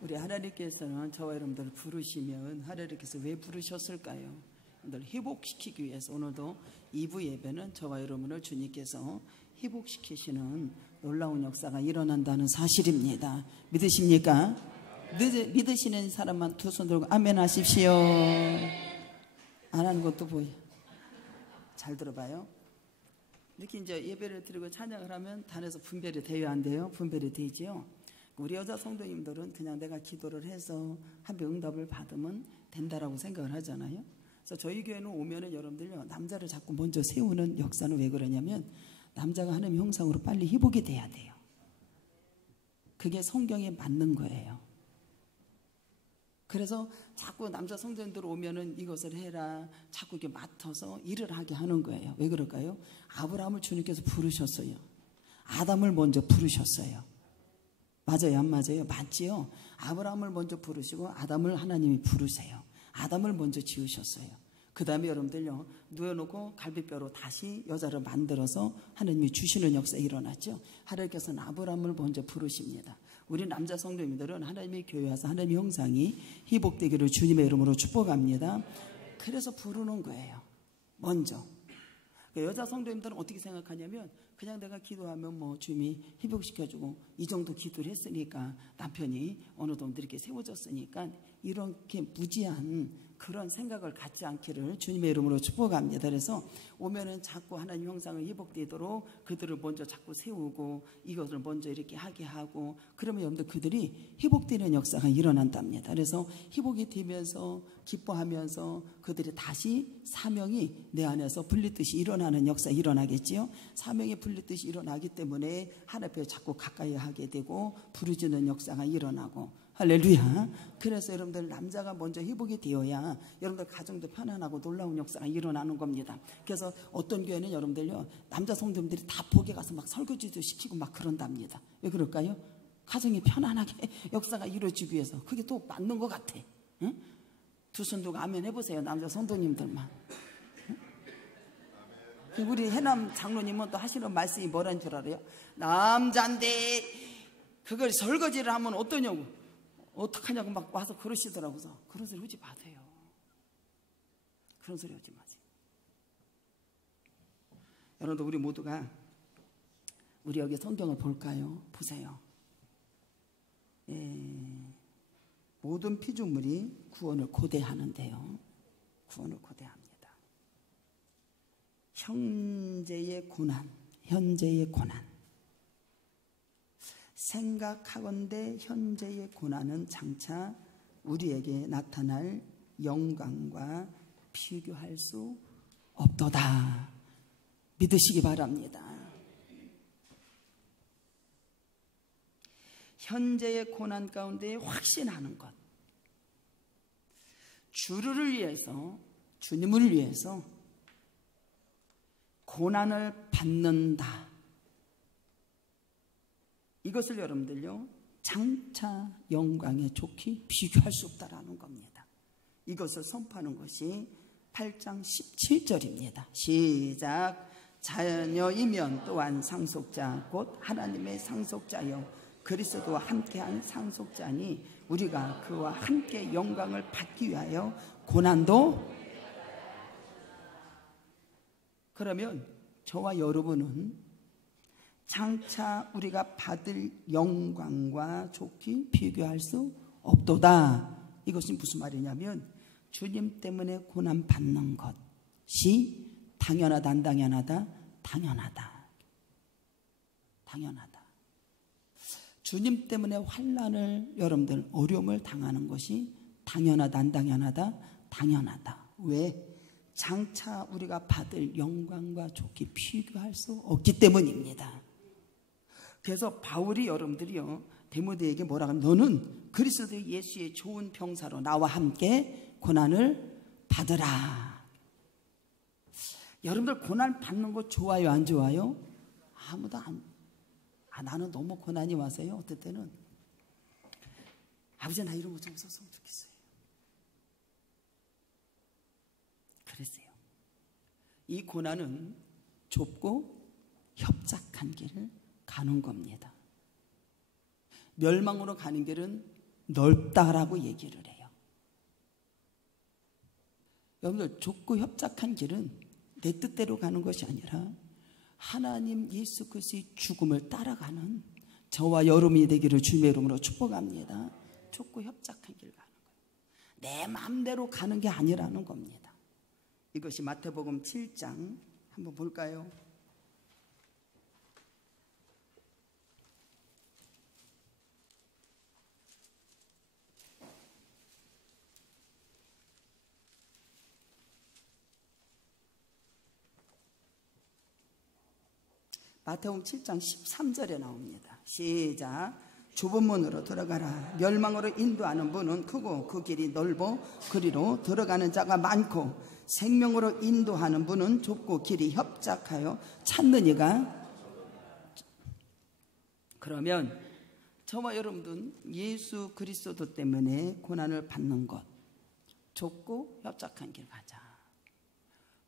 우리 하나님께서는 저와 여러분들을 부르시면 하나님께서 왜 부르셨을까요? 여러분들 회복시키기 위해서 오늘도 2부 예배는 저와 여러분을 주님께서 회복시키시는 놀라운 역사가 일어난다는 사실입니다. 믿으십니까? 믿으시는 사람만 두 손 들고 아멘 하십시오. 안 하는 것도 보여. 잘 들어봐요. 이렇게 이제 예배를 드리고 찬양을 하면 단에서 분별이 돼야 안 돼요? 분별이 되지요. 우리 여자 성도님들은 그냥 내가 기도를 해서 한번 응답을 받으면 된다라고 생각을 하잖아요. 그래서 저희 교회는 오면은 여러분들요, 남자를 자꾸 먼저 세우는 역사는 왜 그러냐면 남자가 하나님 형상으로 빨리 회복이 돼야 돼요. 그게 성경에 맞는 거예요. 그래서 자꾸 남자 성도님들 오면은 이것을 해라, 자꾸 이렇게 맡아서 일을 하게 하는 거예요. 왜 그럴까요? 아브라함을 주님께서 부르셨어요. 아담을 먼저 부르셨어요. 맞아요, 안 맞아요? 맞지요? 아브라함을 먼저 부르시고 아담을 하나님이 부르세요. 아담을 먼저 지으셨어요. 그 다음에 여러분들요, 누워놓고 갈비뼈로 다시 여자를 만들어서 하나님이 주시는 역사가 일어났죠. 하나님께서는 아브라함을 먼저 부르십니다. 우리 남자 성도님들은 하나님의 교회 와서 하나님의 형상이 회복되기를 주님의 이름으로 축복합니다. 그래서 부르는 거예요. 먼저. 여자 성도님들은 어떻게 생각하냐면 그냥 내가 기도하면 뭐 주님이 회복시켜주고 이 정도 기도를 했으니까 남편이 어느 정도 이렇게 세워졌으니까 이렇게 무지한 그런 생각을 갖지 않기를 주님의 이름으로 축복합니다. 그래서 오면은 자꾸 하나님 형상을 회복되도록 그들을 먼저 자꾸 세우고 이것을 먼저 이렇게 하게 하고 그러면 여러분들 그들이 회복되는 역사가 일어난답니다. 그래서 회복이 되면서 기뻐하면서 그들이 다시 사명이 내 안에서 불리듯이 일어나는 역사 일어나겠지요. 사명이 불리듯이 일어나기 때문에 하나님 앞에 자꾸 가까이 하게 되고 부르짖는 역사가 일어나고 할렐루야. 그래서 여러분들 남자가 먼저 회복이 되어야 여러분들 가정도 편안하고 놀라운 역사가 일어나는 겁니다. 그래서 어떤 교회는 여러분들요, 남자 성도님들이 다 복에 가서 막 설거지도 시키고 막 그런답니다. 왜 그럴까요? 가정이 편안하게 역사가 이루어지기 위해서. 그게 또 맞는 것 같아. 응? 두 손 들고 아멘 해보세요, 남자 성도님들만. 응? 우리 해남 장로님은 또 하시는 말씀이 뭐라는 줄 알아요? 남자인데 그걸 설거지를 하면 어떠냐고, 어떡하냐고 막 와서 그러시더라고요. 그런 소리 하지 마세요. 그런 소리 하지 마세요. 여러분들 우리 모두가 우리 여기 성경을 볼까요? 보세요. 모든 피조물이 구원을 고대하는데요. 구원을 고대합니다. 현재의 고난, 생각하건대 현재의 고난은 장차 우리에게 나타날 영광과 비교할 수 없도다. 믿으시기 바랍니다. 현재의 고난 가운데 확신하는 것, 주를 위해서, 주님을 위해서 고난을 받는다. 이것을 여러분들요, 장차 영광에 좋게 비교할 수 없다라는 겁니다. 이것을 선포하는 것이 8장 17절입니다. 시작. 자녀이면 또한 상속자 곧 하나님의 상속자여 그리스도와 함께한 상속자니 우리가 그와 함께 영광을 받기 위하여 고난도. 그러면 저와 여러분은 장차 우리가 받을 영광과 좋게 비교할 수 없도다. 이것이 무슨 말이냐면 주님 때문에 고난 받는 것이 당연하다, 안 당연하다? 당연하다. 주님 때문에 환난을, 여러분들 어려움을 당하는 것이 당연하다, 안 당연하다? 당연하다. 왜? 장차 우리가 받을 영광과 좋게 비교할 수 없기 때문입니다. 그래서 바울이 여러분들이요, 디모데에게 뭐라고 하면 너는 그리스도 예수의 좋은 병사로 나와 함께 고난을 받으라. 여러분들 고난 받는 거 좋아요, 안 좋아요? 아무도 나는 너무 고난이 와서요, 어떨 때는 아버지 나 이런 거 좀 썼으면 좋겠어요. 그랬어요. 이 고난은 좁고 협착한 길을 가는 겁니다. 멸망으로 가는 길은 넓다라고 얘기를 해요. 여러분들, 좁고 협착한 길은 내 뜻대로 가는 것이 아니라 하나님 예수 그리스도의 죽음을 따라가는 저와 여러분이 되기를 주님의 이름으로 축복합니다. 좁고 협착한 길 가는 거예요. 내 마음대로 가는 게 아니라는 겁니다. 이것이 마태복음 7장 한번 볼까요? 마태복음 7장 13절에 나옵니다. 시작. 좁은 문으로 들어가라. 멸망으로 인도하는 문은 크고 그 길이 넓어 그리로 들어가는 자가 많고 생명으로 인도하는 문은 좁고 길이 협착하여 찾는 이가. 그러면 저와 여러분들은 예수 그리스도 때문에 고난을 받는 것, 좁고 협착한 길 가자.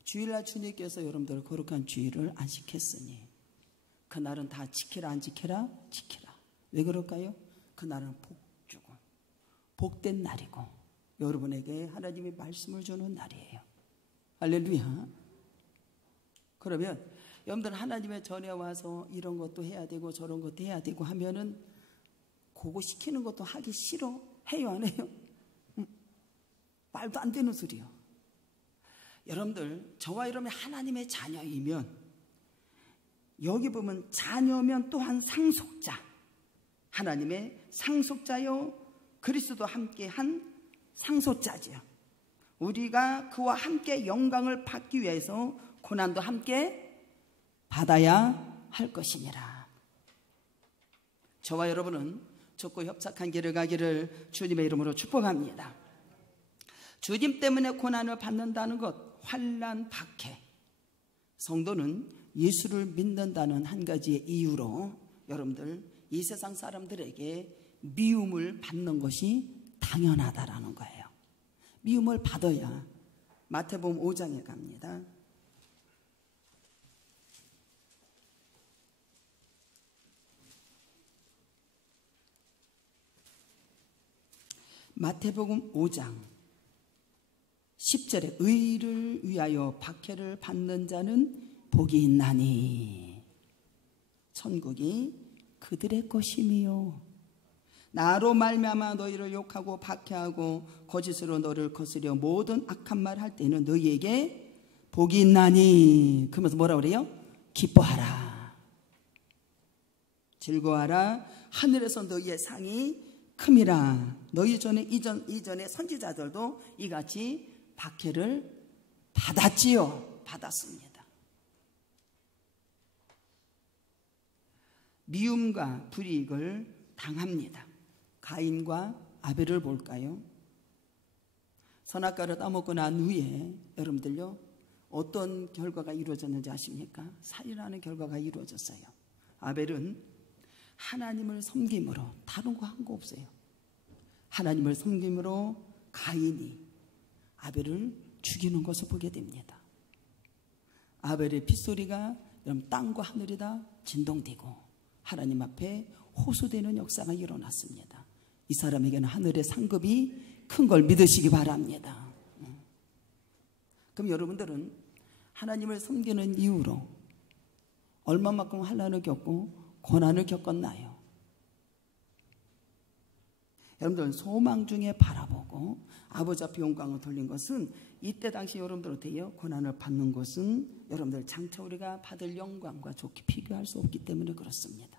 주일날 주님께서 여러분들을 거룩한 주일을 안식했으니 그날은 다 지키라 안 지키라? 지키라. 왜 그럴까요? 그날은 복 주고 복된 날이고 여러분에게 하나님의 말씀을 주는 날이에요. 할렐루야. 그러면 여러분들 하나님의 전에 와서 이런 것도 해야 되고 저런 것도 해야 되고 하면은 그거 시키는 것도 하기 싫어? 해요 안 해요? 말도 안 되는 소리요. 여러분들, 저와 여러분이 하나님의 자녀이면 여기 보면 자녀면 또한 상속자, 하나님의 상속자요 그리스도와 함께한 상속자지요. 우리가 그와 함께 영광을 받기 위해서 고난도 함께 받아야 할 것이니라. 저와 여러분은 좁고 협착한 길을 가기를 주님의 이름으로 축복합니다. 주님 때문에 고난을 받는다는 것, 환난, 박해. 성도는 예수를 믿는다는 한 가지의 이유로 여러분들 이 세상 사람들에게 미움을 받는 것이 당연하다라는 거예요. 미움을 받아야. 마태복음 5장에 갑니다. 마태복음 5장 10절에 의를 위하여 박해를 받는 자는 복이 있나니 천국이 그들의 것임이요 나로 말미암아 너희를 욕하고 박해하고 거짓으로 너를 거스려 모든 악한 말 할 때는 너희에게 복이 있나니. 그러면서 뭐라 그래요? 기뻐하라, 즐거워하라, 하늘에서 너희의 상이 큼이라. 너희 전에 이전의 선지자들도 이같이 박해를 받았지요. 받았습니다. 미움과 불이익을 당합니다. 가인과 아벨을 볼까요? 선악과를 따먹고 난 후에 여러분들요, 어떤 결과가 이루어졌는지 아십니까? 살인하는 결과가 이루어졌어요. 아벨은 하나님을 섬김으로, 다른 거 한 거 없어요. 하나님을 섬김으로 가인이 아벨을 죽이는 것을 보게 됩니다. 아벨의 핏소리가 땅과 하늘이 다 진동되고 하나님 앞에 호소되는 역사가 일어났습니다. 이 사람에게는 하늘의 상급이 큰 걸 믿으시기 바랍니다. 그럼 여러분들은 하나님을 섬기는 이유로 얼마만큼 환난을 겪고 고난을 겪었나요? 여러분들은 소망 중에 바라보고 아버지 앞에 영광을 돌린 것은 이때 당시 여러분들 어때요? 고난을 받는 것은 여러분들 장차 우리가 받을 영광과 좋게 비교할 수 없기 때문에 그렇습니다.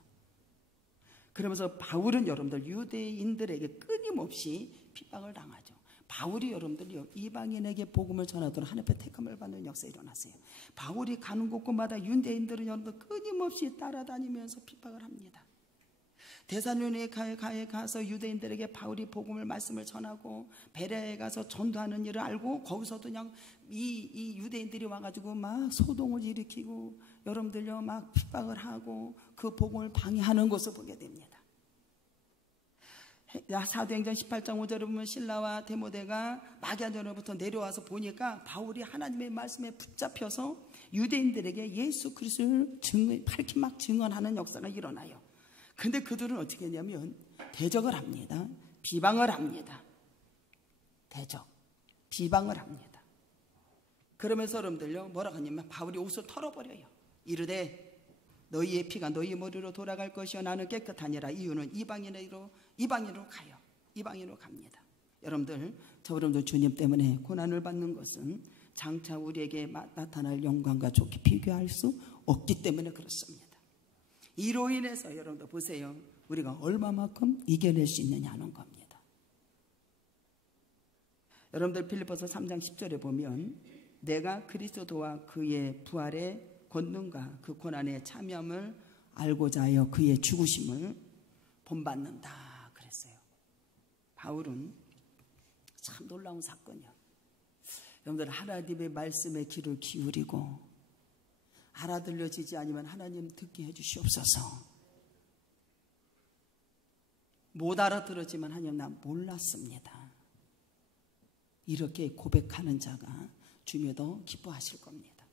그러면서 바울은 여러분들 유대인들에게 끊임없이 핍박을 당하죠. 바울이 여러분들이요, 이방인에게 복음을 전하도록 하나님 앞에 택함을 받는 역사가 일어났어요. 바울이 가는 곳곳마다 유대인들은 여러분들 끊임없이 따라다니면서 핍박을 합니다. 데살로니가에 가서 유대인들에게 바울이 복음을 말씀을 전하고 베레아에 가서 전도하는 일을 알고 거기서도 그냥 이 유대인들이 와가지고 막 소동을 일으키고 여러분들요 막 핍박을 하고 그 복음을 방해하는 것을 보게 됩니다. 사도행전 18장 5절에 보면 실라와 데모데가 마게도냐로부터 내려와서 보니까 바울이 하나님의 말씀에 붙잡혀서 유대인들에게 예수 그리스도를 밝히 막 증언하는 역사가 일어나요. 근데 그들은 어떻게 했냐면 대적을 합니다. 비방을 합니다. 대적, 비방을 합니다. 그러면서 여러분들요, 뭐라고 하냐면 바울이 옷을 털어버려요. 이르되 너희의 피가 너희 머리로 돌아갈 것이요 나는 깨끗하니라. 이유는 이방인으로 가요. 이방인으로 갑니다. 여러분들, 저 여러분들 주님 때문에 고난을 받는 것은 장차 우리에게 나타날 영광과 좋게 비교할 수 없기 때문에 그렇습니다. 이로 인해서 여러분들 보세요. 우리가 얼마만큼 이겨낼 수 있느냐는 겁니다. 여러분들 빌립보서 3장 10절에 보면 내가 그리스도와 그의 부활의 권능과 그 고난에 참여함을 알고자 하여 그의 죽으심을 본받는다 그랬어요. 바울은 참 놀라운 사건이요. 여러분들 하나님의 말씀에 귀를 기울이고 알아들려지지 아니면 하나님 듣게 해주시옵소서. 못 알아들었지만 하나님 나 몰랐습니다. 이렇게 고백하는 자가 주님도 기뻐하실 겁니다.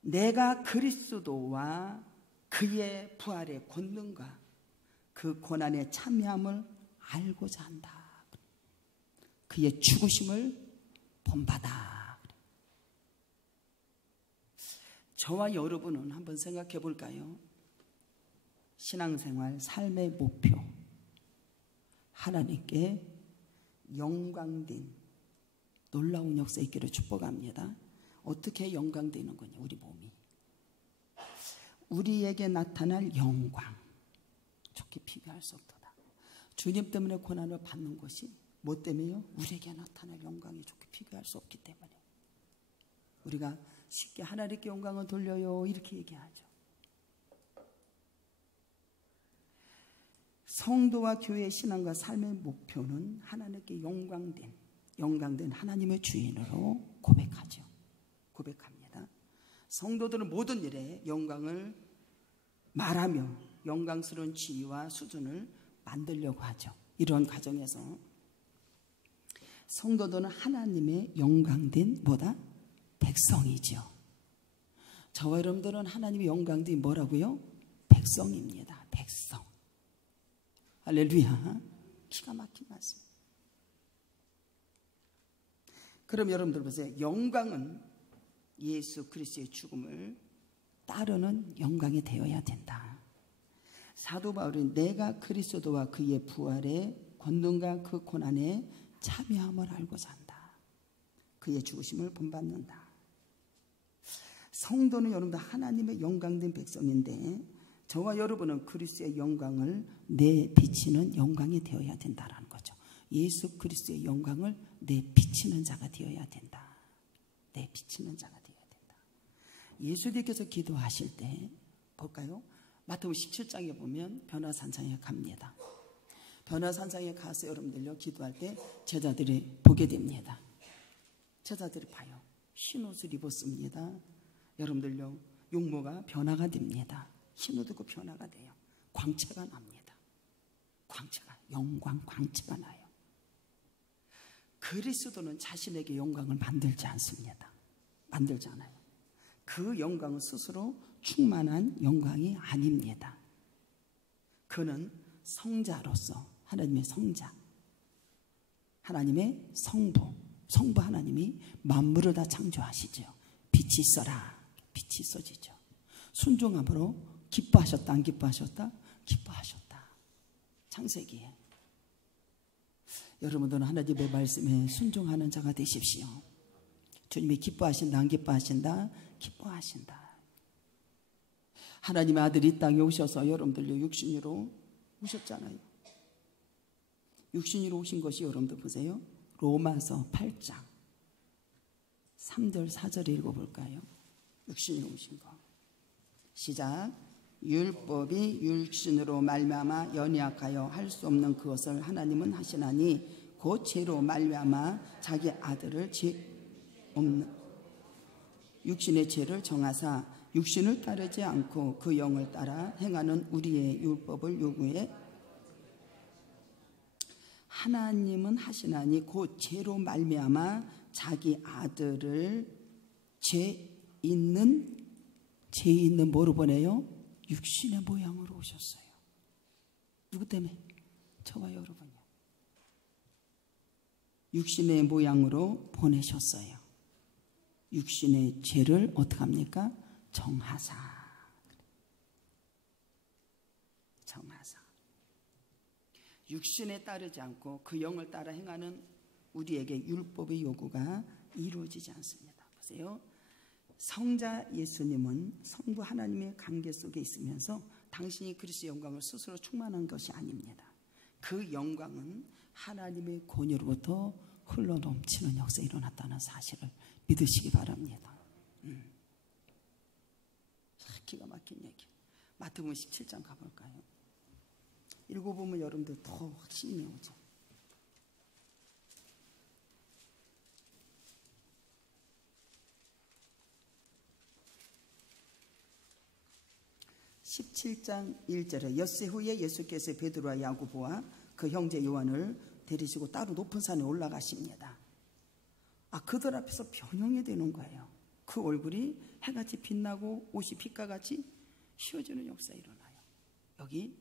내가 그리스도와 그의 부활의 권능과 그 고난의 참여함을 알고자 한다. 그의 죽으심을 본받아. 저와 여러분은 한번 생각해 볼까요? 신앙생활, 삶의 목표, 하나님께 영광된 놀라운 역사 있기를 축복합니다. 어떻게 영광되는 거냐? 우리 몸이 우리에게 나타날 영광 좋게 비교할 수 없도다. 주님 때문에 고난을 받는 것이 뭐 때문에요? 우리에게 나타날 영광이 좋게 비교할 수 없기 때문에 우리가 쉽게 하나님께 영광을 돌려요 이렇게 얘기하죠. 성도와 교회의 신앙과 삶의 목표는 하나님께 영광된 하나님의 주인으로 고백하죠. 고백합니다. 성도들은 모든 일에 영광을 말하며 영광스러운 지위와 수준을 만들려고 하죠. 이런 과정에서 성도들은 하나님의 영광된 뭐다? 백성이죠. 저와 여러분들은 하나님의 영광된 뭐라고요? 백성입니다. 백성. 할렐루야. 기가 막힌 말씀. 그럼 여러분들 보세요. 영광은 예수 그리스도의 죽음을 따르는 영광이 되어야 된다. 사도 바울은 내가 그리스도와 그의 부활의 권능과 그 고난에 참여함을 알고자 한다. 그의 죽으심을 본받는다. 성도는 여러분들 하나님의 영광된 백성인데 저와 여러분은 그리스도의 영광을 내비치는 영광이 되어야 된다라는 거죠. 예수 그리스도의 영광을 내비치는 자가 되어야 된다. 내비치는 자가 되어야 된다. 예수님께서 기도하실 때 볼까요? 마태복음 17장에 보면 변화산상에 갑니다. 변화산상에 가서 여러분들요 기도할 때 제자들이 보게 됩니다. 제자들이 봐요. 흰 옷을 입었습니다. 여러분들요 용모가 변화가 됩니다. 흰 옷 입고 변화가 돼요. 광채가 납니다. 광채가 영광 광채가 나요. 그리스도는 자신에게 영광을 만들지 않습니다. 만들지 않아요. 그 영광은 스스로 충만한 영광이 아닙니다. 그는 성자로서 하나님의 성자, 하나님의 성부 하나님이 만물을 다 창조하시죠. 빛이 있어라. 빛이 있어지죠. 순종함으로 기뻐하셨다 안 기뻐하셨다? 기뻐하셨다. 창세기에 여러분들은 하나님의 말씀에 순종하는 자가 되십시오. 주님이 기뻐하신다 안 기뻐하신다? 기뻐하신다. 하나님의 아들이 이 땅에 오셔서 여러분들요 육신으로 오셨잖아요. 육신으로 오신 것이 여러분들 보세요. 로마서 8장 3절 4절에 읽어볼까요? 육신으로 오신 거 시작. 율법이 육신으로 말미암아 연약하여 할 수 없는 그것을 하나님은 하시나니 곧 죄로 말미암아 자기 아들을 죄 없는 육신의 죄를 정하사 육신을 따르지 않고 그 영을 따라 행하는 우리의 율법을 요구해 하나님은 하시나니 곧 죄로 말미암아 자기 아들을 죄 있는 뭐로 보내요? 육신의 모양으로 오셨어요. 누구 때문에? 저와 여러분이요. 육신의 모양으로 보내셨어요. 육신의 죄를 어떻게 합니까? 정하사. 정하사. 육신에 따르지 않고 그 영을 따라 행하는 우리에게 율법의 요구가 이루어지지 않습니다. 보세요. 성자 예수님은 성부 하나님의 관계 속에 있으면서 당신이 그리스도의 영광을 스스로 충만한 것이 아닙니다. 그 영광은 하나님의 권위로부터 흘러넘치는 역사가 일어났다는 사실을 믿으시기 바랍니다. 기가 막힌 얘기. 마태복음 17장 가볼까요? 읽어보면 여러분들 더 확신이 오죠. 17장 1절에 엿새 후에 예수께서 베드로와 야고보와 그 형제 요한을 데리시고 따로 높은 산에 올라가십니다. 그들 앞에서 변형이 되는 거예요. 그 얼굴이 해같이 빛나고 옷이 빛과 같이 휘어지는 역사가 일어나요. 여기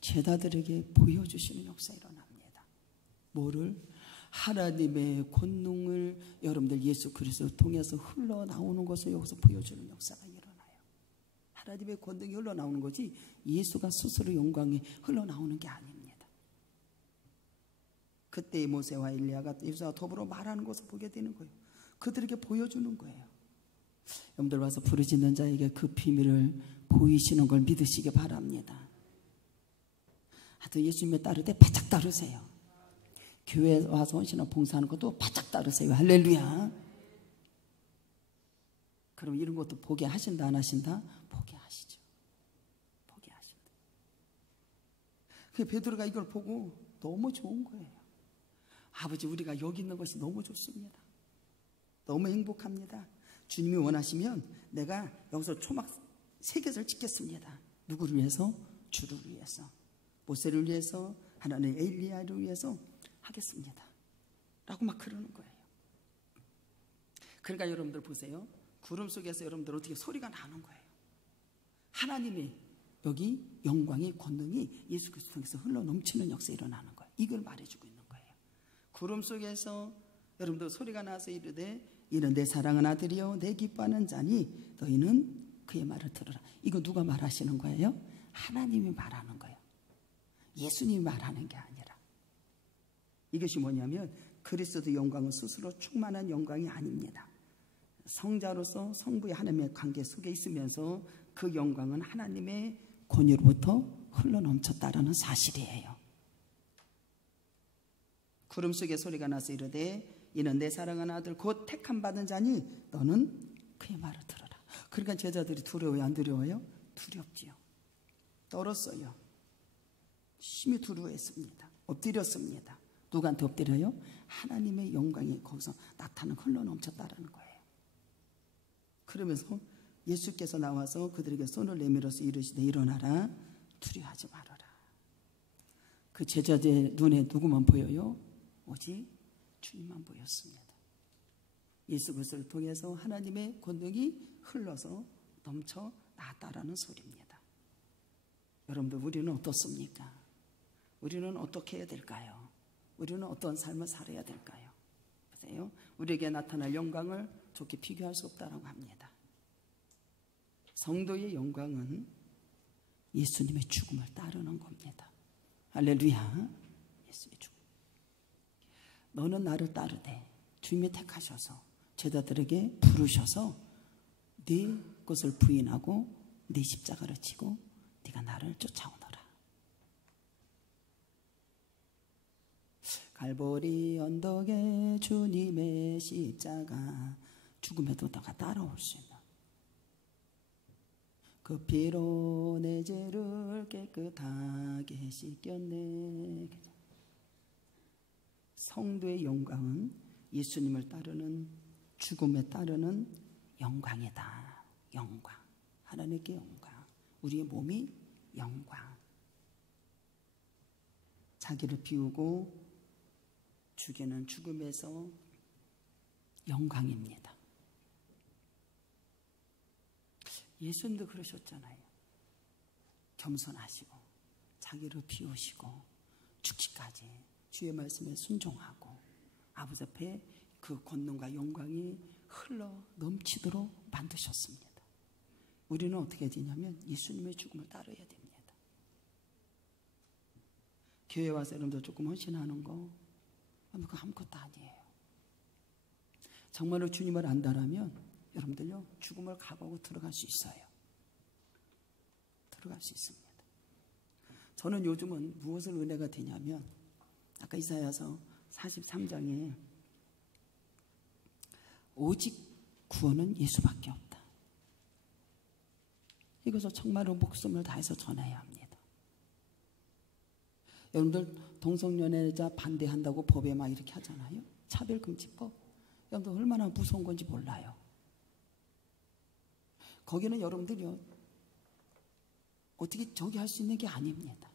제자들에게 보여주시는 역사가 일어납니다. 뭐를? 하나님의 권능을 여러분들 예수 그리스도를 통해서 흘러나오는 것을 여기서 보여주는 역사가 일어나요. 하나님의 권능이 흘러나오는 거지 예수가 스스로 영광이 흘러나오는 게 아닙니다. 그때 모세와 엘리야가 예수와 더불어 말하는 것을 보게 되는 거예요. 그들에게 보여주는 거예요. 여러분들 와서 부르짖는 자에게 그 비밀을 보이시는 걸 믿으시기 바랍니다. 하여튼 예수님의 따를 때 바짝 따르세요. 교회 와서 헌신하고 봉사하는 것도 바짝 따르세요. 할렐루야. 그럼 이런 것도 보게 하신다 안 하신다? 보게 하시죠. 보게 하신다. 그 베드로가 이걸 보고 너무 좋은 거예요. 아버지, 우리가 여기 있는 것이 너무 좋습니다. 너무 행복합니다. 주님이 원하시면 내가 여기서 초막 3개를 찍겠습니다. 누구를 위해서? 주를 위해서. 모세를 위해서, 하나님 엘리야를 위해서 하겠습니다. 라고 막 그러는 거예요. 그러니까 여러분들 보세요. 구름 속에서 여러분들 어떻게 소리가 나는 거예요. 하나님의 여기 영광의 권능이 예수 그리스도 통해서 흘러넘치는 역사가 일어나는 거예요. 이걸 말해주고 있는 거예요. 구름 속에서 여러분들 소리가 나서 이르되 이는 내 사랑하는 아들이요 내 기뻐하는 자니 너희는 그의 말을 들으라. 이거 누가 말하시는 거예요? 하나님이 말하는 거예요. 예수님이 말하는 게 아니라. 이것이 뭐냐면 그리스도의 영광은 스스로 충만한 영광이 아닙니다. 성자로서 성부의 하나님의 관계 속에 있으면서 그 영광은 하나님의 권위로부터 흘러넘쳤다라는 사실이에요. 구름 속에 소리가 나서 이르되 이는 내 사랑하는 아들 곧 택함 받은 자니 너는 그의 말을 들어라. 그러니까 제자들이 두려워요? 안 두려워요? 두렵지요. 떨었어요. 심히 두려워했습니다. 엎드렸습니다. 누구한테 엎드려요? 하나님의 영광이 거기서 나타나는 흘러넘쳤다라는 거예요. 그러면서 예수께서 나와서 그들에게 손을 내밀어서 이르시되 일어나라 두려워하지 말아라. 그 제자들의 눈에 누구만 보여요? 오직 주님만 보였습니다. 예수 그리스도를 통해서 하나님의 권능이 흘러서 넘쳐 나왔다라는 소리입니다. 여러분들 우리는 어떻습니까? 우리는 어떻게 해야 될까요? 우리는 어떤 삶을 살아야 될까요? 보세요. 우리에게 나타날 영광을 좋게 비교할 수 없다라고 합니다. 성도의 영광은 예수님의 죽음을 따르는 겁니다. 할렐루야. 예수의 죽음. 너는 나를 따르되 주님이 택하셔서 제자들에게 부르셔서 네 것을 부인하고 네 십자가를 지고 네가 나를 쫓아오너라. 갈보리 언덕에 주님의 십자가 죽음에도 너가 따라올 수 있는 그 피로 내 죄를 깨끗하게 씻겼네. 성도의 영광은 예수님을 따르는 죽음에 따르는 영광이다. 영광. 하나님께 영광. 우리의 몸이 영광. 자기를 비우고 죽이는 죽음에서 영광입니다. 예수님도 그러셨잖아요. 겸손하시고 자기를 비우시고 죽기까지 주의 말씀에 순종하고 아버지 앞에 그 권능과 영광이 흘러 넘치도록 만드셨습니다. 우리는 어떻게 되냐면 예수님의 죽음을 따라야 됩니다. 교회 와서 여러분들 조금 헌신하는 거 그거 아무것도 아니에요. 정말로 주님을 안다라면 여러분들요 죽음을 각오하고 들어갈 수 있어요. 들어갈 수 있습니다. 저는 요즘은 무엇을 은혜가 되냐면 아까 이사야서 43장에 오직 구원은 예수밖에 없다. 이것을 정말로 목숨을 다해서 전해야 합니다. 여러분들 동성연애자 반대한다고 법에 막 이렇게 하잖아요. 차별금지법. 여러분들 얼마나 무서운 건지 몰라요. 거기는 여러분들이요 어떻게 저기 할 수 있는 게 아닙니다.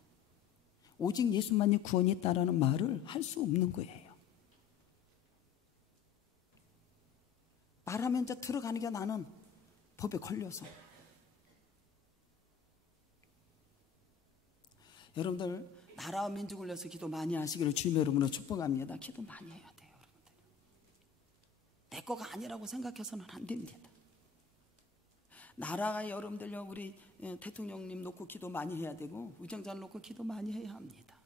오직 예수만이 구원이 있다라는 말을 할 수 없는 거예요. 말하면 이제 들어가는 게 나는 법에 걸려서. 여러분들 나라와 민족을 위해서 기도 많이 하시기를 주님의 이름으로 축복합니다. 기도 많이 해야 돼요. 여러분들. 내 거가 아니라고 생각해서는 안 됩니다. 나라가 여러분들요 우리 대통령님 놓고 기도 많이 해야 되고 위정자를 놓고 기도 많이 해야 합니다.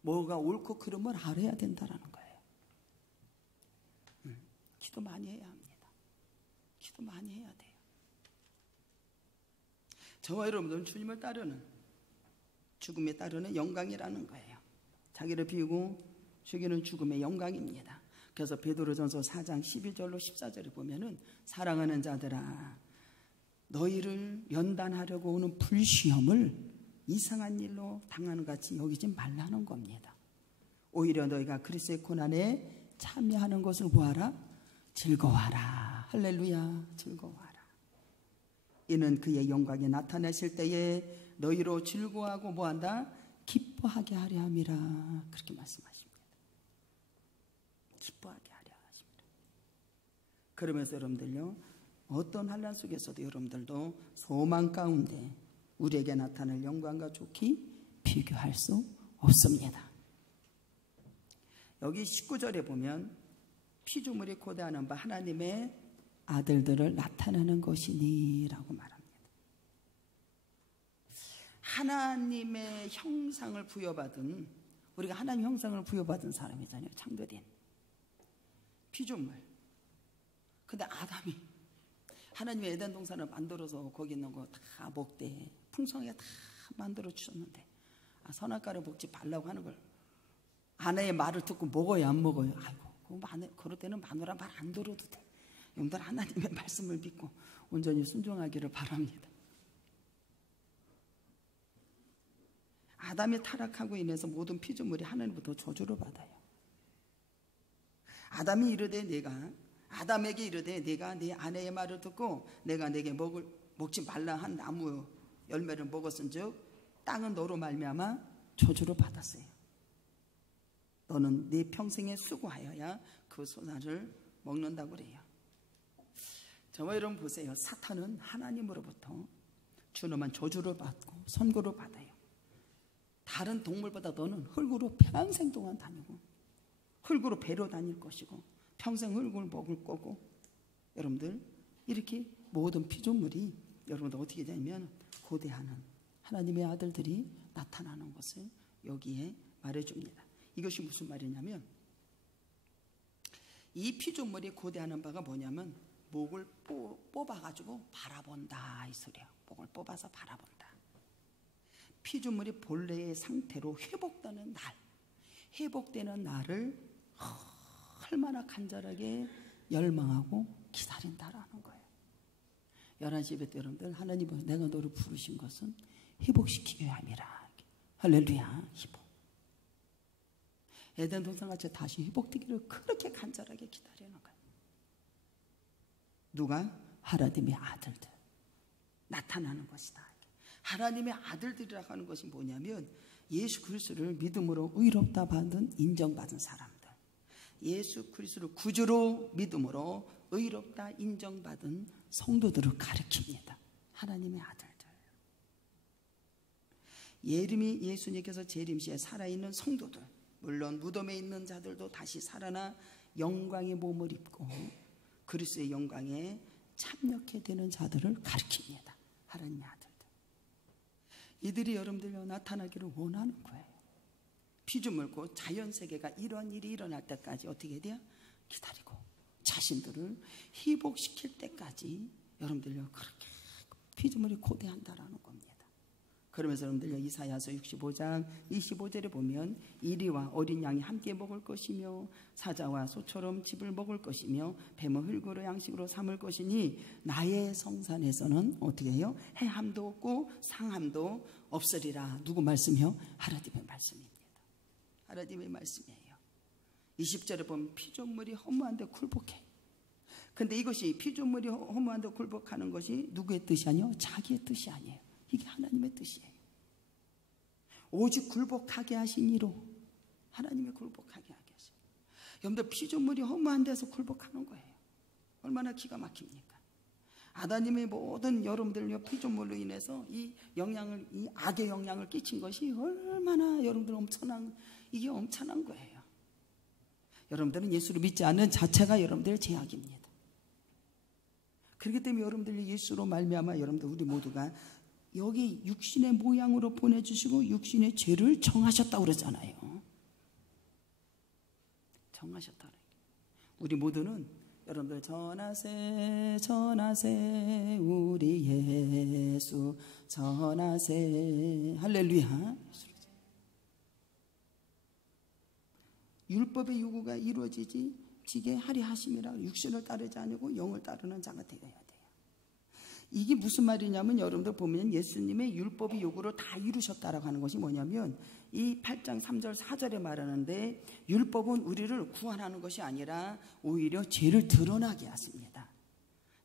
뭐가 옳고 그름을 알아야 된다라는 거예요. 기도 많이 해야 합니다. 기도 많이 해야 돼요. 저와 여러분들은 주님을 따르는 죽음에 따르는 영광이라는 거예요. 자기를 비우고 죽이는 죽음의 영광입니다. 그래서 베드로전서 4장 12절로 14절에 보면은 사랑하는 자들아 너희를 연단하려고 오는 불시험을 이상한 일로 당하는 같이 여기지 말라는 겁니다. 오히려 너희가 그리스도의 고난에 참여하는 것을 보아라 즐거워하라. 할렐루야. 즐거워하라. 이는 그의 영광이 나타나실 때에 너희로 즐거워하고 뭐한다? 기뻐하게 하려 함이라. 그렇게 말씀하십니다. 기뻐하게 하려 하십니다. 그러면서 여러분들요 어떤 환난 속에서도 여러분들도 소망 가운데 우리에게 나타날 영광과 좋기 비교할 수 없습니다. 여기 19절에 보면 피조물이 고대하는 바 하나님의 아들들을 나타내는 것이니 라고 말합니다. 하나님의 형상을 부여받은 우리가 하나님 형상을 부여받은 사람이잖아요. 창조된 피조물. 근데 아담이 하나님의 에덴 동산을 만들어서 거기 있는 거 다 먹되 풍성하게 다 만들어 주셨는데 선악과를 먹지 말라고 하는 걸 아내의 말을 듣고 먹어야 안 먹어요. 아이고 그럴 때는 마누라 말 안 들어도 돼. 여러분들 하나님의 말씀을 믿고 온전히 순종하기를 바랍니다. 아담이 타락하고 인해서 모든 피조물이 하나님부터 저주를 받아요. 아담이 이르되 아담에게 이르되 내가 네 아내의 말을 듣고 내가 내게 먹지 말라 한 나무 열매를 먹었은즉 땅은 너로 말미암아 저주를 받았어요. 너는 네 평생에 수고하여야 그 소나를 먹는다고 그래요. 저와 여러분 보세요. 사탄은 하나님으로부터 준엄한 저주를 받고 선고를 받아요. 다른 동물보다 너는 흙으로 평생 동안 다니고 흙으로 배로 다닐 것이고 평생 흙을 먹을 거고 여러분들 이렇게 모든 피조물이 여러분들 어떻게 되냐면 고대하는 하나님의 아들들이 나타나는 것을 여기에 말해줍니다. 이것이 무슨 말이냐면 이 피조물이 고대하는 바가 뭐냐면 목을 뽑아가지고 바라본다 이 소리야. 목을 뽑아서 바라본다. 피조물이 본래의 상태로 회복되는 날, 회복되는 날을 얼마나 간절하게 열망하고 기다린다라는 거예요. 11시 예배 때 여러분들 하나님은 내가 너를 부르신 것은 회복시키게 함이라. 할렐루야. 회복. 에덴 동산같이 다시 회복되기를 그렇게 간절하게 기다리는 거예요. 누가? 하나님의 아들들 나타나는 것이다. 하나님의 아들들이라고 하는 것이 뭐냐면 예수 그리스도를 믿음으로 의롭다 받은 인정받은 사람들, 예수 그리스도를 구주로 믿음으로 의롭다 인정받은 성도들을 가리킵니다. 하나님의 아들들. 예수님께서 재림시에 살아있는 성도들, 물론 무덤에 있는 자들도 다시 살아나 영광의 몸을 입고 그리스도의 영광에 참여하게 되는 자들을 가리킵니다. 하나님의 아들들. 이들이 여러분들요 나타나기를 원하는 거예요. 피조물고 자연세계가 이러한 일이 일어날 때까지 어떻게 돼요? 기다리고 자신들을 회복시킬 때까지 여러분들요 그렇게 피조물이 고대한다라는 겁니다. 그러면서 여러분들요 이사야서 65장 25절에 보면 이리와 어린 양이 함께 먹을 것이며 사자와 소처럼 집을 먹을 것이며 뱀은 흙으로 양식으로 삼을 것이니 나의 성산에서는 어떻게 해요? 해함도 없고 상함도 없으리라. 누구 말씀이요? 하나님의 말씀입니다. 하나님의 말씀이에요. 20절에 보면 피조물이 허무한데 굴복해. 근데 이것이 피조물이 허무한데 굴복하는 것이 누구의 뜻이 아니요? 자기의 뜻이 아니에요. 이게 하나님의 뜻이에요. 오직 굴복하게 하신 이로 하나님의 굴복하게 하게 하셔요. 여러분들 피조물이 허무한 데서 굴복하는 거예요. 얼마나 기가 막힙니까? 아담님의 모든 여러분들 피조물로 인해서 이 악의 영향을 끼친 것이 얼마나 여러분들 이게 엄청난 거예요. 여러분들은 예수를 믿지 않는 자체가 여러분들의 죄악입니다. 그렇기 때문에 여러분들이 예수로 말미암아 여러분들 우리 모두가 여기 육신의 모양으로 보내주시고 육신의 죄를 정하셨다고 그러잖아요. 정하셨다. 우리 모두는 여러분들 전하세 전하세 우리 예수 전하세 할렐루야. 율법의 요구가 이루어지게 하리 하심이라. 육신을 따르지 않고 영을 따르는 자가 되어야 돼요. 이게 무슨 말이냐면 여러분들 보면 예수님의 율법의 요구를 다 이루셨다라고 하는 것이 뭐냐면 이 8장 3절 4절에 말하는데 율법은 우리를 구원하는 것이 아니라 오히려 죄를 드러나게 하십니다.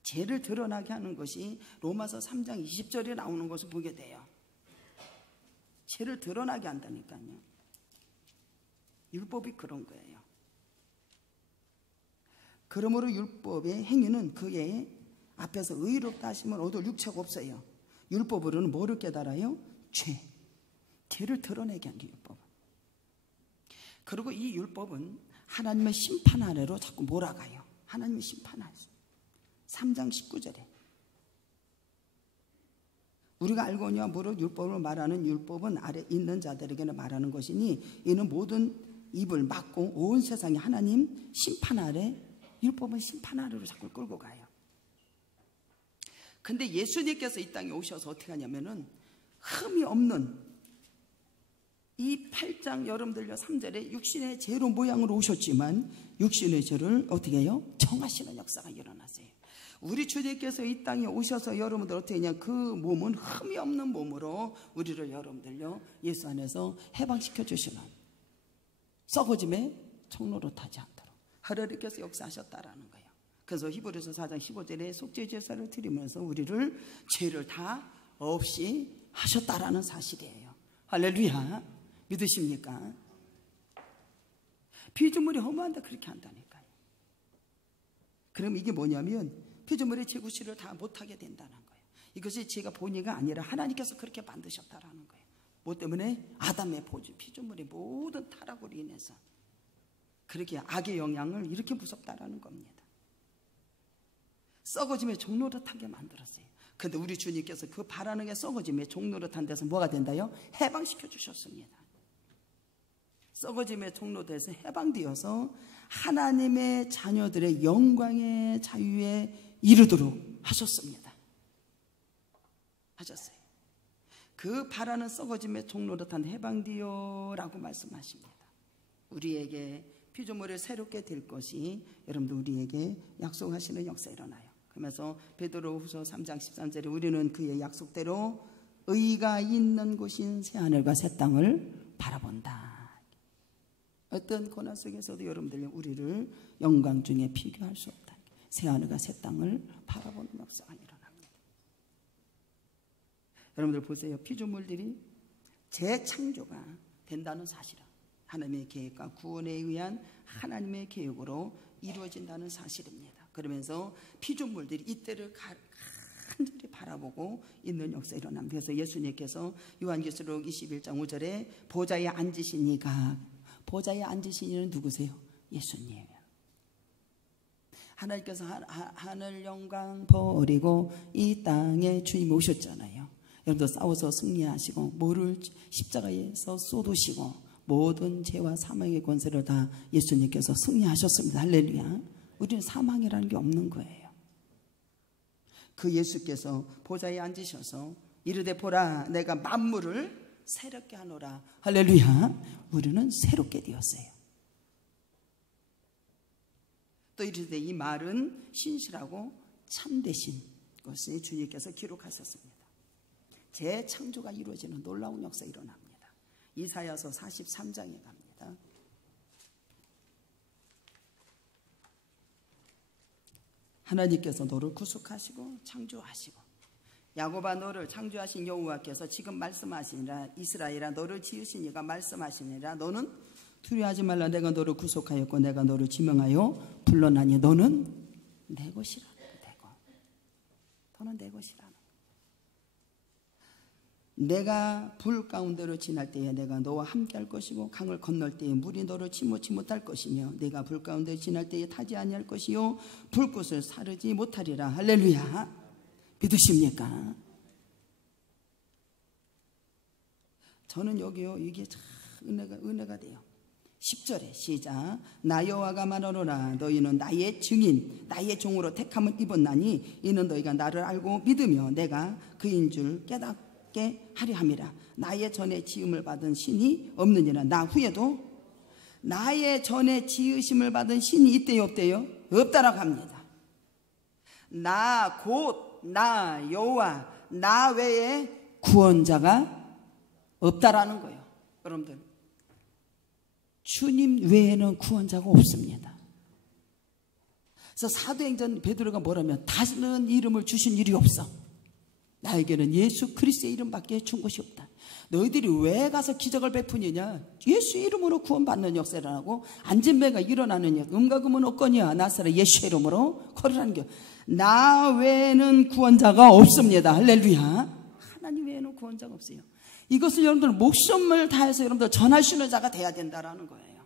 죄를 드러나게 하는 것이 로마서 3장 20절에 나오는 것을 보게 돼요. 죄를 드러나게 한다니까요. 율법이 그런 거예요. 그러므로 율법의 행위는 그의 앞에서 의롭다 하시면 얻을 육체가 없어요. 율법으로는 뭐를 깨달아요? 죄를 드러내게 한 게 율법은. 그리고 이 율법은 하나님의 심판 아래로 자꾸 몰아가요. 하나님의 심판 아래. 3장 19절에 우리가 알거니와 무릇 율법을 말하는 율법은 아래 있는 자들에게는 말하는 것이니 이는 모든 입을 막고 온 세상에 하나님 심판 아래, 율법은 심판 아래로 자꾸 끌고 가요. 근데 예수님께서 이 땅에 오셔서 어떻게 하냐면은 흠이 없는 이 8장 여러분들요 3절에 육신의 죄로 모양으로 오셨지만 육신의 죄를 어떻게 해요? 정하시는 역사가 일어났어요. 우리 주님께서 이 땅에 오셔서 여러분들 어떻게 했냐? 그 몸은 흠이 없는 몸으로 우리를 여러분들요 예수 안에서 해방시켜 주시는, 썩어짐에 종로로 타지 않도록 하나님께서 역사하셨다라는 거예요. 그래서 히브리서 4장 15절에 속죄 제사를 드리면서 우리를 죄를 다 없이 하셨다라는 사실이에요. 할렐루야. 믿으십니까? 피조물이 허무한데 그렇게 한다니까요. 그럼 이게 뭐냐면 피조물의 제구시를 다 못하게 된다는 거예요. 이것이 제가 본의가 아니라 하나님께서 그렇게 만드셨다라는 거예요. 뭐 때문에? 아담의 피조물의 모든 타락으로 인해서 그렇게 악의 영향을 이렇게 무섭다라는 겁니다. 썩어짐에 종노릇하게 만들었어요. 그런데 우리 주님께서 그 바라는 게 썩어짐에 종노릇한 데서 뭐가 된다요? 해방시켜 주셨습니다. 썩어짐에 종노릇해서 해방되어서 하나님의 자녀들의 영광의 자유에 이르도록 하셨습니다. 하셨어요. 그 바라는 썩어짐에 종노릇한 해방되어라고 말씀하십니다. 우리에게 피조물을 새롭게 될 것이 여러분들 우리에게 약속하시는 역사 일어나요. 그러면서 베드로후서 3장 13절에 우리는 그의 약속대로 의가 있는 곳인 새하늘과 새 땅을 바라본다. 어떤 고난 속에서도 여러분들 우리를 영광 중에 비교할 수 없다. 새하늘과 새 땅을 바라보는 역사가 일어납니다. 여러분들 보세요. 피조물들이 재창조가 된다는 사실은 하나님의 계획과 구원에 의한 하나님의 계획으로 이루어진다는 사실입니다. 그러면서 피조물들이 이때를 간절히 바라보고 있는 역사 일어납니다. 그래서 예수님께서 요한계시록 21장 5절에 보좌에 앉으신 이가, 보좌에 앉으신 이는 누구세요? 예수님이에요. 하나님께서 하늘 영광 버리고 이 땅에 주님 오셨잖아요. 여러분들 싸워서 승리하시고 모를 십자가에서 쏟으시고 모든 죄와 사망의 권세를 다 예수님께서 승리하셨습니다. 할렐루야. 우리는 사망이라는 게 없는 거예요. 그 예수께서 보좌에 앉으셔서 이르되 보라 내가 만물을 새롭게 하노라. 할렐루야. 우리는 새롭게 되었어요. 또 이르되 이 말은 신실하고 참되신 것을 주님께서 기록하셨습니다. 재창조가 이루어지는 놀라운 역사 일어납니다. 이사야서 43장에 갑니다. 하나님께서 너를 구속하시고 창조하시고 야곱아 너를 창조하신 여호와께서 지금 말씀하시니라. 이스라엘아 너를 지으신 이가 말씀하시니라. 너는 두려워하지 말라. 내가 너를 구속하였고 내가 너를 지명하여 불러나니 너는 내 것이라. 너는 내 것이라. 내가 불 가운데로 지날 때에 내가 너와 함께 할 것이고 강을 건널 때에 물이 너를 침몰치 못할 것이며 내가 불 가운데 지날 때에 타지 아니할 것이요 불꽃을 사르지 못하리라. 할렐루야. 믿으십니까? 저는 여기요 이게 참 은혜가 돼요. 10절에 시작. 나 여호와가 말하노라. 너희는 나의 증인 나의 종으로 택함을 입었나니 이는 너희가 나를 알고 믿으며 내가 그인 줄 깨닫게 하려 함이라. 나의 전에 지음을 받은 신이 없느니라. 나 후에도 나의 전에 지으심을 받은 신이 있대요 없대요? 없다라고 합니다. 나 곧 나 여호와 나 외에 구원자가 없다라는 거예요. 여러분들 주님 외에는 구원자가 없습니다. 그래서 사도행전 베드로가 뭐라면 다른 이름을 주신 일이 없어. 나에게는 예수 그리스도의 이름밖에 준 것이 없다. 너희들이 왜 가서 기적을 베푸느냐? 예수 이름으로 구원받는 역사를 하고 안진배가 일어나느냐? 음과 금은 없거니와 나사렛 예수 이름으로 걸으라는 게 나 외에는 구원자가 없습니다. 할렐루야. 하나님 외에는 구원자가 없어요. 이것을 여러분들 목숨을 다해서 여러분들 전하시는 자가 돼야 된다라는 거예요.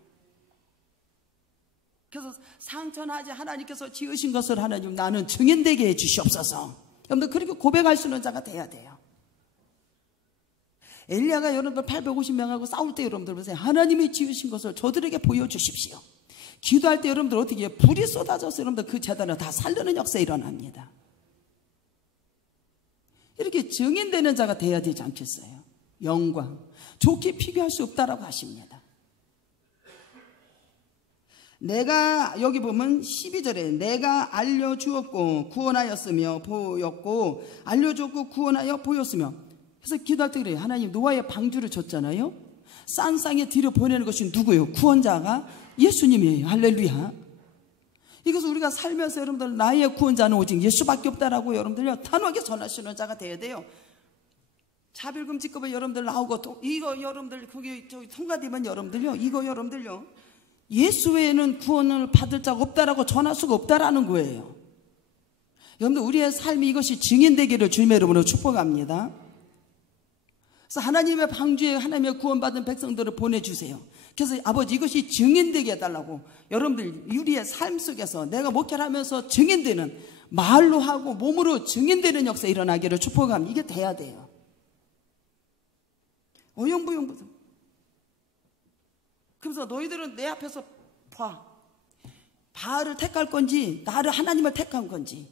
그래서 상천하지 하나님께서 지으신 것을 하나님 나는 증인되게 해 주시옵소서. 여러분들 그렇게 고백할 수 있는 자가 돼야 돼요. 엘리야가 여러분들 850명하고 싸울 때 여러분들 보세요. 하나님이 지으신 것을 저들에게 보여주십시오. 기도할 때 여러분들 어떻게 해요? 불이 쏟아져서 여러분들 그 재단을 다 살리는 역사 일어납니다. 이렇게 증인되는 자가 돼야 되지 않겠어요? 영광 좋게 비교할 수 없다라고 하십니다. 내가 여기 보면 12절에 내가 알려주었고 구원하였으며 보였고 알려주었고 구원하여 보였으며. 그래서 기도할 때 그래요. 하나님 노아의 방주를 줬잖아요. 싼 쌍에 들여보내는 것이 누구예요? 구원자가 예수님이에요. 할렐루야. 이것을 우리가 살면서 여러분들 나의 구원자는 오직 예수밖에 없다라고 여러분들요 단호하게 전하시는 자가 돼야 돼요. 차별금지법에 여러분들 나오고 또 이거 여러분들 거기 통과되면 여러분들요 이거 여러분들요 예수 외에는 구원을 받을 자가 없다라고 전할 수가 없다라는 거예요. 여러분들 우리의 삶이 이것이 증인되기를 주님의 이름으로 축복합니다. 그래서 하나님의 방주에 하나님의 구원받은 백성들을 보내주세요. 그래서 아버지 이것이 증인되게 해달라고 여러분들 우리의 삶 속에서 내가 목회를 하면서 증인되는 말로 하고 몸으로 증인되는 역사 일어나기를 축복합니다. 이게 돼야 돼요. 어영부영부터. 그래서 너희들은 내 앞에서 봐. 바알을 택할 건지 나를 하나님을 택한 건지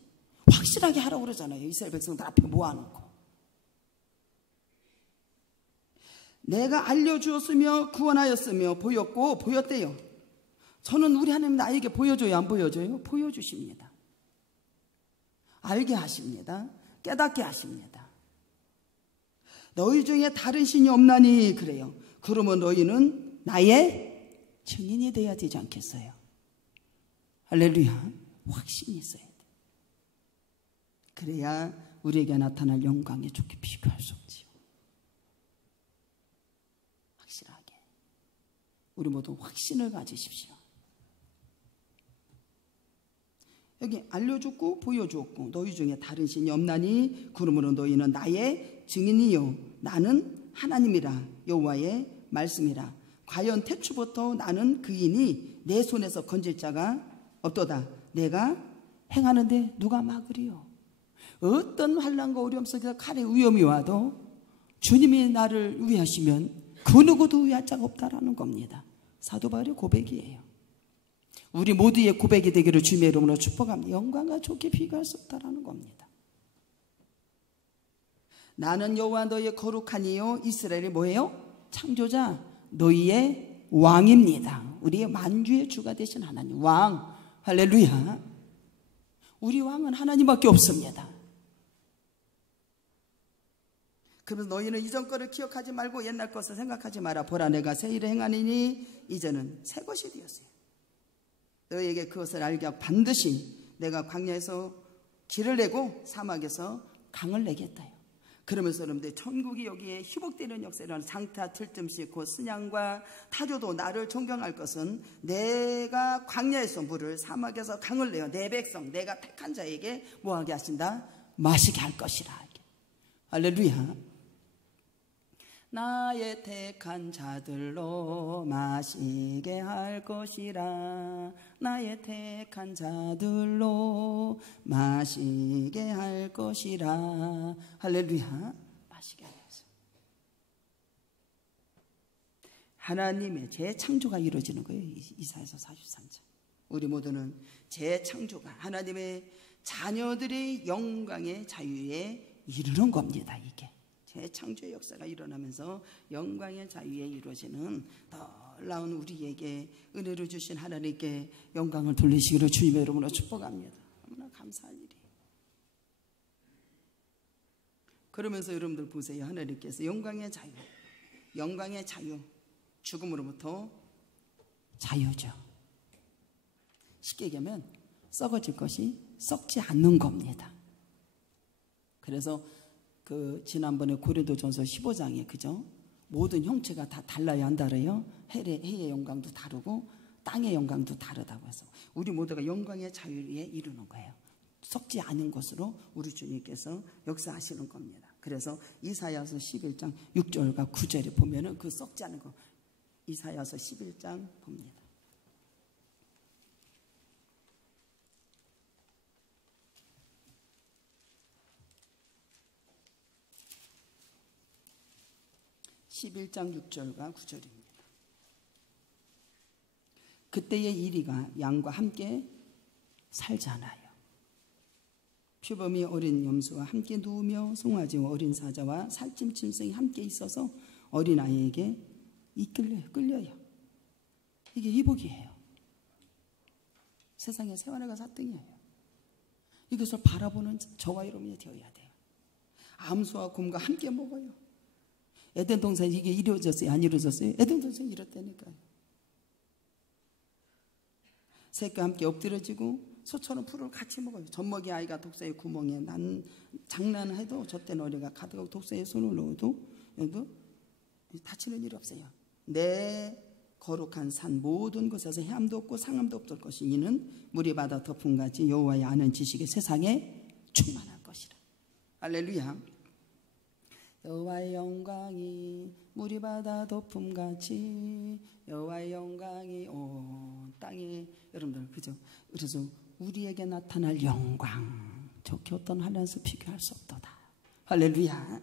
확실하게 하라고 그러잖아요. 이스라엘 백성들 앞에 모아놓고. 내가 알려주었으며 구원하였으며 보였고 보였대요. 저는 우리 하나님 나에게 보여줘요 안 보여줘요? 보여주십니다. 알게 하십니다. 깨닫게 하십니다. 너희 중에 다른 신이 없나니 그래요. 그러면 너희는 나의 증인이 되어야 되지 않겠어요? 할렐루야. 확신이 있어야 돼. 그래야 우리에게 나타날 영광에 좋게 비교할 수 없지요. 확실하게 우리 모두 확신을 가지십시오. 여기 알려줬고 보여주었고 너희 중에 다른 신이 없나니 그러므로 너희는 나의 증인이요 나는 하나님이라 여호와의 말씀이라. 과연 태초부터 나는 그이니 내 손에서 건질 자가 없도다. 내가 행하는데 누가 막으리요. 어떤 환난과 어려움 속에서 칼의 위험이 와도 주님이 나를 위하시면 그 누구도 위할 자가 없다라는 겁니다. 사도 바울의 고백이에요. 우리 모두의 고백이 되기를 주님의 이름으로 축복합니다. 영광과 좋게 비교할 수 없다라는 겁니다. 나는 여호와 너희의 거룩하니요 이스라엘이 뭐예요? 창조자 너희의 왕입니다. 우리의 만주의 주가 되신 하나님 왕. 할렐루야. 우리 왕은 하나님밖에 없습니다. 그러면서 너희는 이전 거를 기억하지 말고 옛날 것을 생각하지 마라. 보라 내가 새 일을 행하니니 이제는 새 것이 되었어요. 너희에게 그것을 알게 하고 반드시 내가 광야에서 길을 내고 사막에서 강을 내겠다요. 그러면서 여러분들 천국이 여기에 희복되는 역사라는 장타 틀뜸 싣고 순양과 타조도 나를 존경할 것은 내가 광야에서 물을 사막에서 강을 내어 내 백성 내가 택한 자에게 뭐하게 하신다? 마시게 할 것이라. 할렐루야. 나의 택한 자들로 마시게 할 것이라. 나의 택한 자들로 마시게 할 것이라. 할렐루야. 마시게 할 것이라. 하나님의 재창조가 이루어지는 거예요. 이사야서 43장. 우리 모두는 재창조가 하나님의 자녀들의 영광의 자유에 이르는 겁니다. 이게 재창조의 역사가 일어나면서 영광의 자유에 이루어지는 놀라운 우리에게 은혜를 주신 하나님께 영광을 돌리시기를 주님의 이름으로 축복합니다. 너무나 감사한 일이에요. 그러면서 여러분들 보세요. 하나님께서 영광의 자유, 죽음으로부터 자유죠. 쉽게 얘기하면 썩어질 것이 썩지 않는 겁니다. 그래서 지난번에 고린도전서 15장에 그죠? 모든 형체가 다 달라야 한다래요. 해의 영광도 다르고 땅의 영광도 다르다고 해서 우리 모두가 영광의 자유에 이루는 거예요. 썩지 않은 것으로 우리 주님께서 역사하시는 겁니다. 그래서 이사야서 11장 6절과 9절에 보면은 그 썩지 않은 거 이사야서 11장 봅니다. (11장 6절과 9절입니다) 그때의 이리가 양과 함께 살잖아요. 표범이 어린 염소와 함께 누우며 송아지와 어린 사자와 살찜 짐승이 함께 있어서 어린아이에게 끌려요. 이게 희복이에요. 세상에 새하늘과 사등이에요. 이것을 바라보는 저와 여러분이 되어야 돼요. 암소와 곰과 함께 먹어요. 에덴 동산이 이게 이루어졌어요? 안 이루어졌어요? 에덴 동산이 이뤘다니까요. 새끼와 함께 엎드려지고 소처럼 풀을 같이 먹어요. 젖먹이 아이가 독사의 구멍에 장난해도 젖된 어리가 가득하고 독사의 손을 넣어도 다치는 일이 없어요. 내 거룩한 산 모든 곳에서 해함도 없고 상함도 없을 것이 이는 물이 바다 덮음 같이 여호와의 아는 지식이 세상에 충만할 것이라. 할렐루야. 여호와의 영광이 물이 바다 덮음 같이 여호와의 영광이 온 땅에 여러분들 그죠? 그래서 우리에게 나타날 영광 좋게 어떤 하나님께서 비교할 수 없도다. 할렐루야.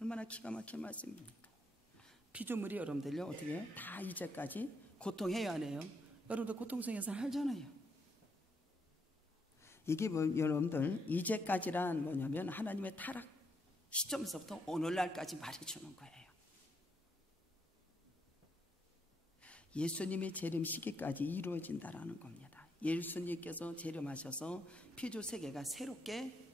얼마나 기가 막힌 말씀입니까? 피조물이 여러분들요 어떻게 해요? 다 이제까지 고통해요 안 해요? 여러분들 고통성에서 살잖아요. 이게 여러분들 이제까지란 뭐냐면 하나님의 타락 시점에서부터 오늘날까지 말해주는 거예요. 예수님의 재림 시기까지 이루어진다라는 겁니다. 예수님께서 재림하셔서 피조 세계가 새롭게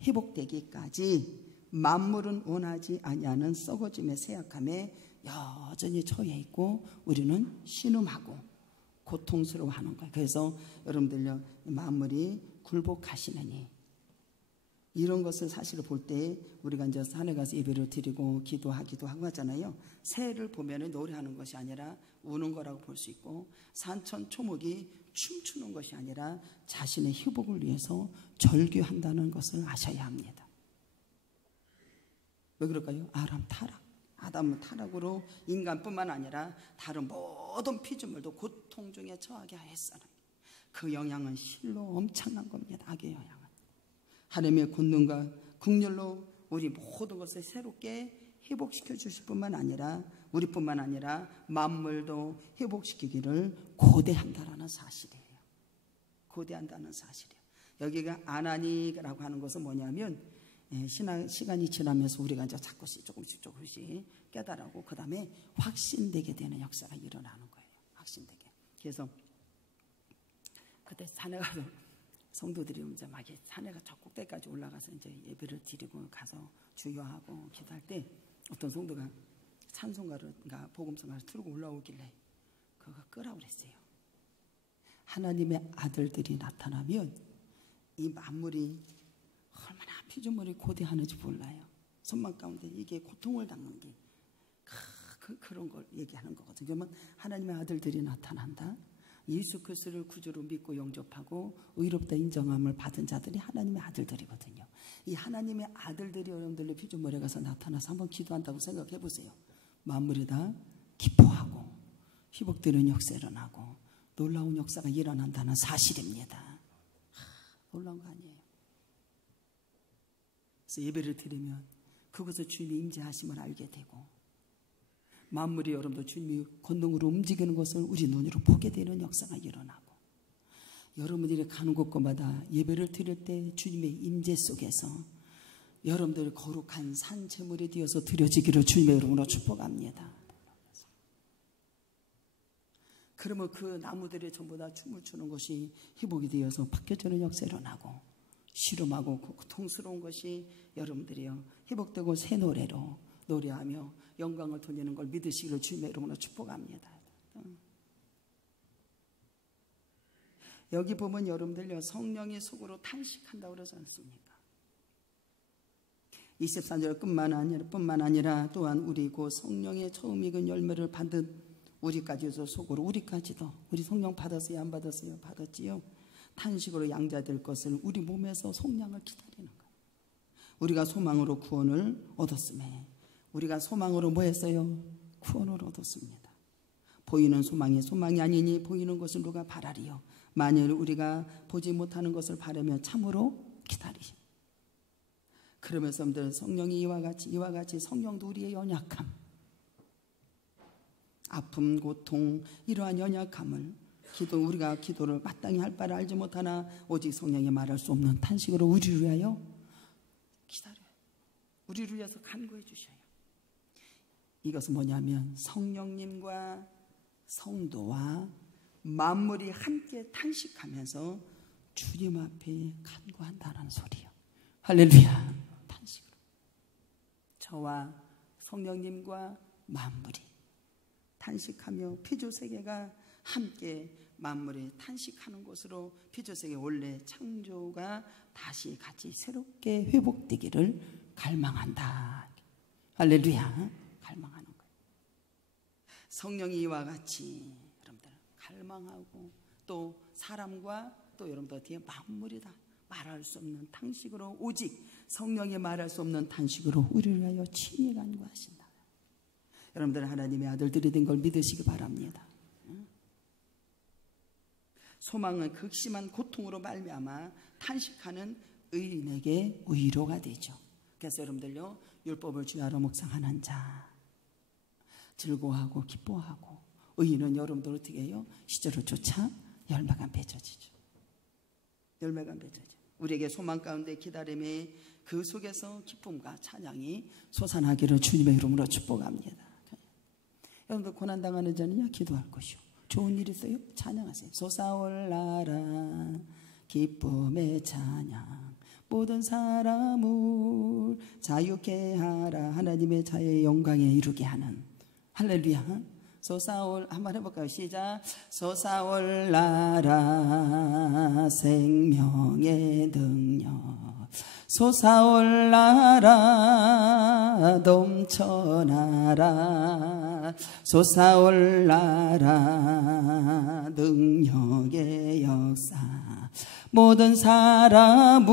회복되기까지 만물은 원하지 아니하는 썩어짐의 쇠약함에 여전히 처해 있고 우리는 신음하고 고통스러워하는 거예요. 그래서 여러분들요 만물이 굴복하시느니 이런 것을 사실을 볼 때 우리가 이제 산에 가서 예배를 드리고 기도하기도 하고 하잖아요. 새를 보면은 노래하는 것이 아니라 우는 거라고 볼 수 있고, 산천 초목이 춤추는 것이 아니라 자신의 회복을 위해서 절규한다는 것을 아셔야 합니다. 왜 그럴까요? 아람 타락, 아담은 타락으로 인간뿐만 아니라 다른 모든 피조물도 고통 중에 처하게 하였어요. 그 영향은 실로 엄청난 겁니다. 악의 영향은. 하나님의 권능과 긍휼로 우리 모든 것을 새롭게 회복시켜 주실 뿐만 아니라 우리뿐만 아니라 만물도 회복시키기를 고대한다라는 사실이에요. 고대한다는 사실이에요. 여기가 아나니라고 하는 것은 뭐냐면, 시간이 지나면서 우리가 이제 조금씩 깨달아고 그 다음에 확신되게 되는 역사가 일어나는 거예요. 확신되게. 그래서 그때 산에 가서 성도들이 이제 막 산에가 저 꼭대기까지 올라가서 이제 예배를 드리고 가서 주여하고 기도할 때 어떤 성도가 찬송가가 복음성가를 틀고 올라오길래 그거 끄라고 그랬어요. 하나님의 아들들이 나타나면 이 만물이 얼마나 피조물이 고대하는지 몰라요. 선망 가운데 이게 고통을 당한 게 그런 걸 얘기하는 거거든요. 그러면 하나님의 아들들이 나타난다. 예수 그리스도를 구주로 믿고 영접하고 의롭다 인정함을 받은 자들이 하나님의 아들들이거든요. 이 하나님의 아들들이 여러분들의 피조물에 가서 나타나서 한번 기도한다고 생각해 보세요. 만물이 다 기뻐하고 회복되는 역사 일어나고 놀라운 역사가 일어난다는 사실입니다. 놀라운 거 아니에요. 그래서 예배를 드리면 그곳에 주님의 임재하심을 알게 되고, 만물이 여러분도 주님이 권능으로 움직이는 것을 우리 눈으로 보게 되는 역사가 일어나고, 여러분들이 가는 곳곳마다 예배를 드릴 때 주님의 임재 속에서 여러분들의 거룩한 산 제물이 되어서 드려지기를 주님의 이름으로 축복합니다. 그러면 그 나무들이 전부 다 춤을 추는 것이 회복이 되어서 바뀌어지는 역사 일어나고, 시름하고 고통스러운 것이 여러분들이요 회복되고 새 노래로 노래하며 영광을 돌리는 걸 믿으시기를 주님의 이름으로 축복합니다. 여기 보면 여러분들요 성령이 속으로 탄식한다고 그러지 않습니까? 24절 뿐만 아니라 또한 우리 그 성령의 처음 익은 열매를 받은 우리까지도 속으로, 우리까지도 우리 성령 받았어요? 안 받았어요? 받았지요. 탄식으로 양자될 것을 우리 몸에서 속량을 기다리는 거예요. 우리가 소망으로 구원을 얻었음에, 우리가 소망으로 뭐 했어요? 구원을 얻었습니다. 보이는 소망이 아니니 보이는 것을 누가 바라리요. 만일 우리가 보지 못하는 것을 바라며 참으로 기다리시. 그러면서 성령이 이와 같이 성령도 우리의 연약함, 아픔, 고통, 이러한 연약함을 우리가 기도를 마땅히 할 바를 알지 못하나 오직 성령이 말할 수 없는 탄식으로 우리를 위하여 기다려요. 우리를 위해서 간구해 주셔요. 이것은 뭐냐면 성령님과 성도와 만물이 함께 탄식하면서 주님 앞에 간구한다는 소리요. 할렐루야. 탄식으로. 저와 성령님과 만물이 탄식하며 피조세계가 함께 만물이 탄식하는 것으로 피조세계 원래 창조가 다시 같이 새롭게 회복되기를 갈망한다. 할렐루야. 갈망하는 거예요. 성령이 이와 같이 여러분들 갈망하고, 또 사람과 또 여러분들 뒤에 만물이 다 말할 수 없는 탄식으로, 오직 성령이 말할 수 없는 탄식으로 우리를 위하여 친히 간구하신다. 여러분들 하나님의 아들들이 된 걸 믿으시기 바랍니다. 소망은 극심한 고통으로 말미암아 탄식하는 의인에게 위로가 되죠. 그래서 여러분들요 율법을 주야로 묵상하는 자, 즐거워하고 기뻐하고, 의인은 여러분들 어떻게 해요? 시절을 쫓아 열매가 맺어지죠. 열매가 맺어지죠. 우리에게 소망 가운데 기다림에 그 속에서 기쁨과 찬양이 솟아나기를 주님의 이름으로 축복합니다. 여러분들 고난당하는 자는요 기도할 것이요, 좋은 일 있어요? 찬양하세요. 솟아올라라 기쁨의 찬양, 모든 사람을 자유케 하라, 하나님의 자의 영광에 이르게 하는. 할렐루야. 한번 해볼까요? 시작. 솟아올라라 생명의 능력, 솟아올라라 넘쳐나라 솟아올라라 능력의 역사 모든 사람을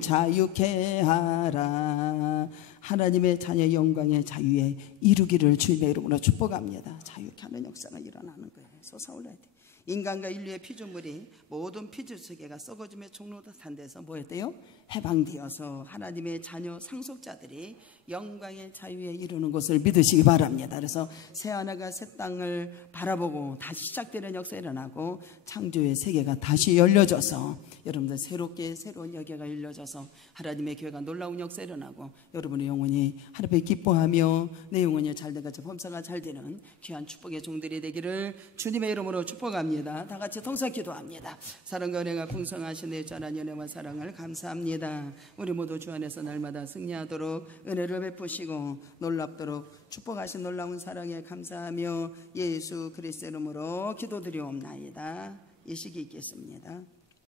자유케 하라 하나님의 자녀의 영광의 자유에 이루기를 주님의 이름으로 축복합니다. 자유케 하는 역사가 일어나는 거예요. 솟아올라야 돼. 인간과 인류의 피조물이 모든 피조세계가 썩어짐의 종로탄 데서 뭐 했대요? 해방되어서 하나님의 자녀 상속자들이 영광의 자유에 이루는 것을 믿으시기 바랍니다. 그래서 새하늘과 새 땅을 바라보고 다시 시작되는 역사가 일어나고 창조의 세계가 다시 열려져서 여러분들 새롭게 새로운 여기가 열려져서 하나님의 교회가 놀라운 역사가 일어나고 여러분의 영혼이 하나님의 기뻐하며 내 영혼이 잘돼가지고 범사가 잘되는 귀한 축복의 종들이 되기를 주님의 이름으로 축복합니다. 다 같이 통성 기도합니다. 사랑과 은혜가 풍성하신 내 주 하나님 은혜와 사랑을 감사합니다. 우리 모두 주 안에서 날마다 승리하도록 은혜를 베푸시고 놀랍도록 축복하신 놀라운 사랑에 감사하며 예수 그리스도의 이름으로 기도드리옵나이다. 예식이 있겠습니다.